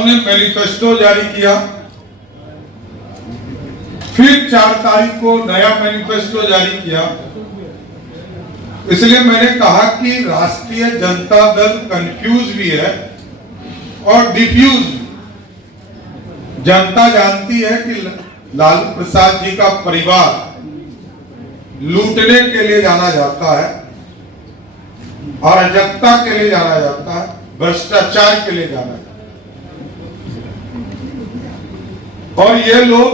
उन्होंने मैनिफेस्टो जारी किया, फिर 4 तारीख को नया मैनिफेस्टो जारी किया। इसलिए मैंने कहा कि राष्ट्रीय जनता दल कंफ्यूज भी है और डिफ्यूज। जनता जानती है कि लालू प्रसाद जी का परिवार लूटने के लिए जाना जाता है, अराजकता के लिए जाना जाता है, भ्रष्टाचार के लिए जाना जाता है। और ये लोग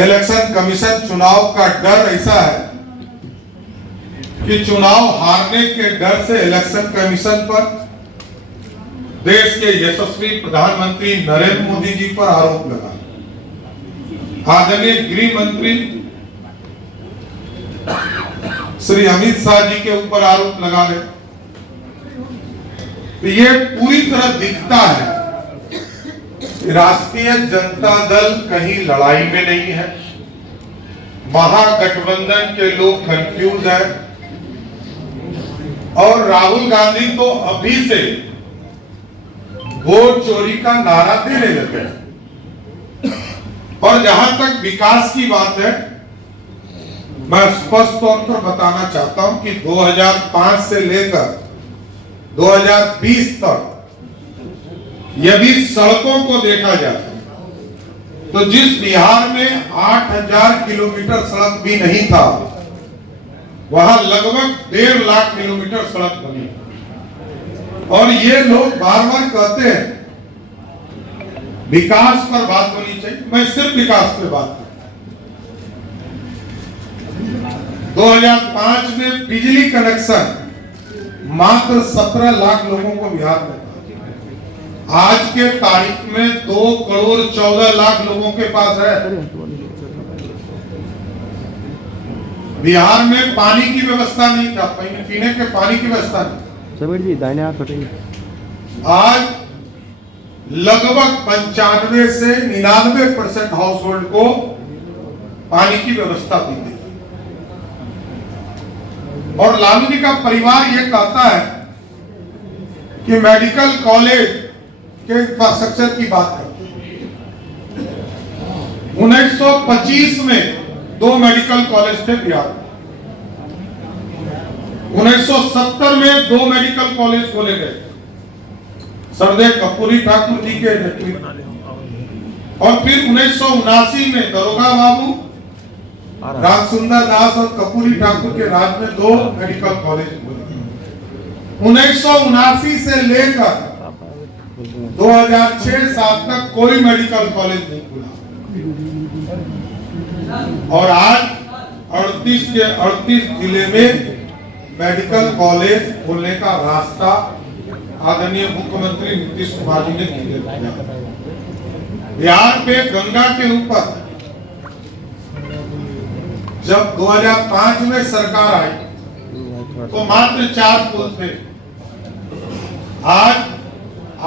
इलेक्शन कमीशन, चुनाव का डर ऐसा है कि चुनाव हारने के डर से इलेक्शन कमीशन पर, देश के यशस्वी प्रधानमंत्री नरेंद्र मोदी जी पर आरोप लगा, आदरणीय गृह मंत्री श्री अमित शाह जी के ऊपर आरोप लगा रहे। तो ये पूरी तरह दिखता है राष्ट्रीय जनता दल कहीं लड़ाई में नहीं है, महागठबंधन के लोग कंफ्यूज है और राहुल गांधी तो अभी से वोट चोरी का नारा देने लगे। और जहां तक विकास की बात है, मैं स्पष्ट तौर पर बताना चाहता हूं कि 2005 से लेकर 2020 तक यदि सड़कों को देखा जाए तो जिस बिहार में 8000 किलोमीटर सड़क भी नहीं था, वहां लगभग 1.5 लाख किलोमीटर सड़क बनी। और ये लोग बार बार कहते हैं विकास पर बात होनी चाहिए। मैं सिर्फ विकास पर बात करता हूं। 2005 में बिजली कनेक्शन मात्र 17 लाख लोगों को बिहार में था। आज के तारीख में 2 करोड़ 14 लाख लोगों के पास है। बिहार में पानी की व्यवस्था नहीं था, पीने के पानी की व्यवस्था नहीं। जी दाहिने हाथ हटाइए। आज लगभग 95 से 99% हाउस होल्ड को पानी की व्यवस्था दी गई। और लालू जी का परिवार ये कहता है कि मेडिकल कॉलेज के इंफ्रास्ट्रक्चर की बात करते हैं। 1925 में 2 मेडिकल कॉलेज थे बिहार में। 1970 में 2 मेडिकल कॉलेज खोले गए, सरदेव कर्पूरी ठाकुर जी के नेतृत्व। और फिर 1979 में दरोगा बाबू, रामसुंदर दास और कर्पूरी ठाकुर के राज में 2 मेडिकल कॉलेज खोले। 1979 से लेकर 2006-07 तक कोई मेडिकल कॉलेज नहीं खुला। और आज 38 के 38 जिले में मेडिकल कॉलेज खोलने का रास्ता आदरणीय मुख्यमंत्री नीतीश कुमार जी ने किया। बिहार पे गंगा के ऊपर जब 2005 में सरकार आई तो मात्र 4 पुल थे, आज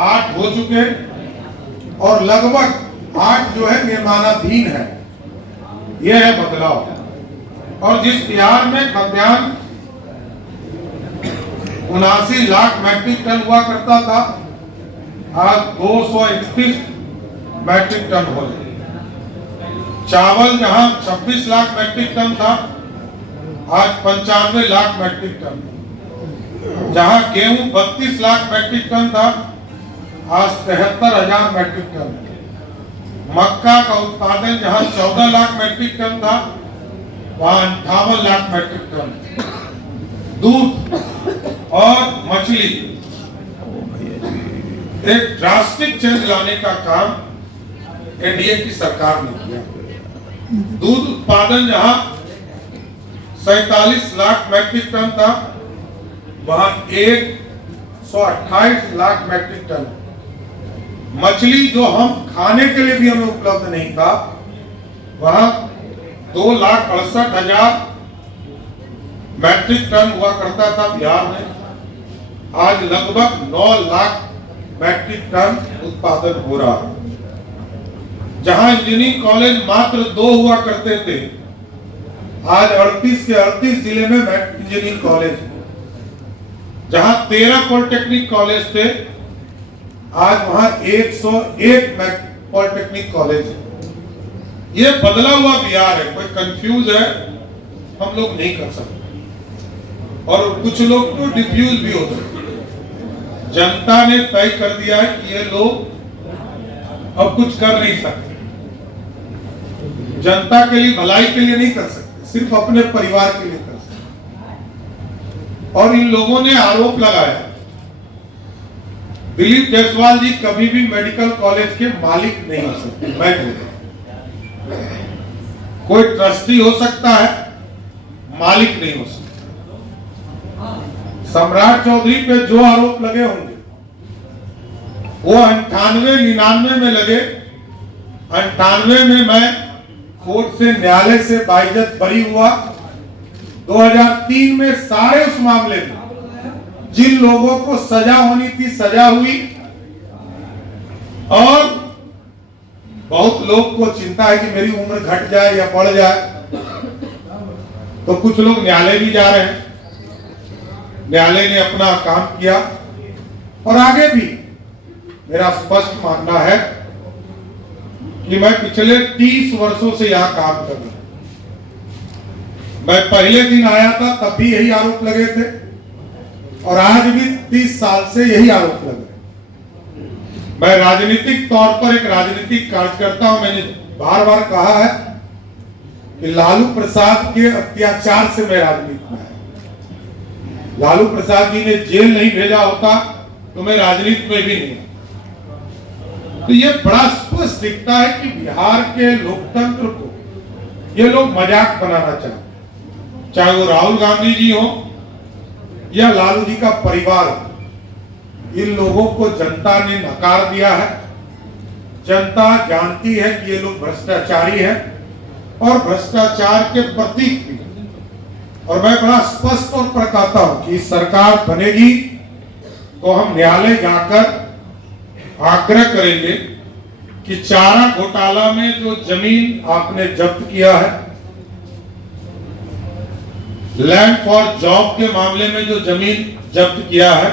8 हो चुके और लगभग 8 जो है निर्माणाधीन है। यह है बदलाव। और जिस बिहार में खाद्यान्न 79 लाख मैट्रिक टन हुआ करता था, आज 231 मैट्रिक टन हो गए। चावल जहां 26 लाख मैट्रिक टन था, आज 95 लाख मैट्रिक टन। जहां गेहूं 32 लाख मैट्रिक टन था, आज 73,000 मैट्रिक टन। मक्का का उत्पादन जहां 14 लाख मैट्रिक टन था, वहां 58 लाख मैट्रिक टन। दूध और मछली, एक ड्रास्टिक चेंज लाने का काम एनडीए की सरकार ने किया। दूध उत्पादन जहां 47 लाख मैट्रिक टन था, वहां 128 लाख मैट्रिक टन। मछली जो हम खाने के लिए भी हमें उपलब्ध नहीं था, वहां 2,68,000 मैट्रिक टन हुआ करता था बिहार में। आज लगभग 9 लाख मैट्रिक टन उत्पादन हो रहा है। जहां इंजीनियरिंग कॉलेज मात्र 2 हुआ करते थे, आज 38 के 38 जिले में इंजीनियरिंग कॉलेज। जहां 13 पॉलिटेक्निक कॉलेज थे, आज वहां 101 पॉलिटेक्निक कॉलेज है। ये बदला हुआ बिहार है, कोई कंफ्यूज है हम लोग नहीं कर सकते, और कुछ लोग तो डिफ्यूज भी होते हैं। जनता ने तय कर दिया है कि ये लोग अब कुछ कर नहीं सकते, जनता के लिए, भलाई के लिए नहीं कर सकते, सिर्फ अपने परिवार के लिए कर सकते। और इन लोगों ने आरोप लगाया दिलीप जायसवाल जी कभी भी मेडिकल कॉलेज के मालिक नहीं हो सकते। मैं कोई ट्रस्टी हो सकता है, मालिक नहीं हो सकता। सम्राट चौधरी पे जो आरोप लगे होंगे वो 98-99 में लगे। 98 में मैं कोर्ट से, न्यायालय से बाइज्जत बरी हुआ। 2003 में सारे उस मामले में जिन लोगों को सजा होनी थी सजा हुई, और बहुत लोग को चिंता है कि मेरी उम्र घट जाए या बढ़ जाए, तो कुछ लोग न्यायालय भी जा रहे हैं। न्यायालय ने अपना काम किया, और आगे भी मेरा स्पष्ट मानना है कि मैं पिछले 30 वर्षों से यहां काम कर रहा हूं। मैं पहले दिन आया था तब भी यही आरोप लगे थे, और आज भी 30 साल से यही आरोप लगे। मैं राजनीतिक तौर पर एक राजनीतिक कार्यकर्ता हूं। मैंने बार बार कहा है कि लालू प्रसाद के अत्याचार से मैं राजनीति में आया। लालू प्रसाद जी ने जेल नहीं भेजा होता तो मैं राजनीति में भी नहीं। तो ये बड़ा स्पष्ट दिखता है कि बिहार के लोकतंत्र को ये लोग मजाक बनाना चाहते हैं, चाहे वो राहुल गांधी जी हो या लालू जी का परिवार हो। इन लोगों को जनता ने नकार दिया है। जनता जानती है कि ये लोग भ्रष्टाचारी हैं और भ्रष्टाचार के प्रतीक भी। और मैं बड़ा स्पष्ट तौर पर कहता हूं कि सरकार बनेगी तो हम न्यायालय जाकर आग्रह करेंगे कि चारा घोटाला में जो जमीन आपने जब्त किया है, लैंड फॉर जॉब के मामले में जो जमीन जब्त किया है,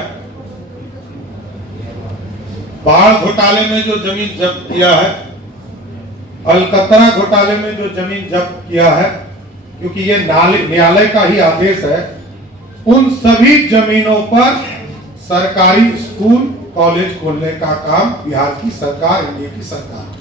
बाढ़ घोटाले में जो जमीन जब्त किया है, अलकतरा घोटाले में जो जमीन जब्त किया है, क्योंकि ये न्यायालय का ही आदेश है, उन सभी जमीनों पर सरकारी स्कूल कॉलेज खोलने का काम बिहार की सरकार, एनडीए की सरकार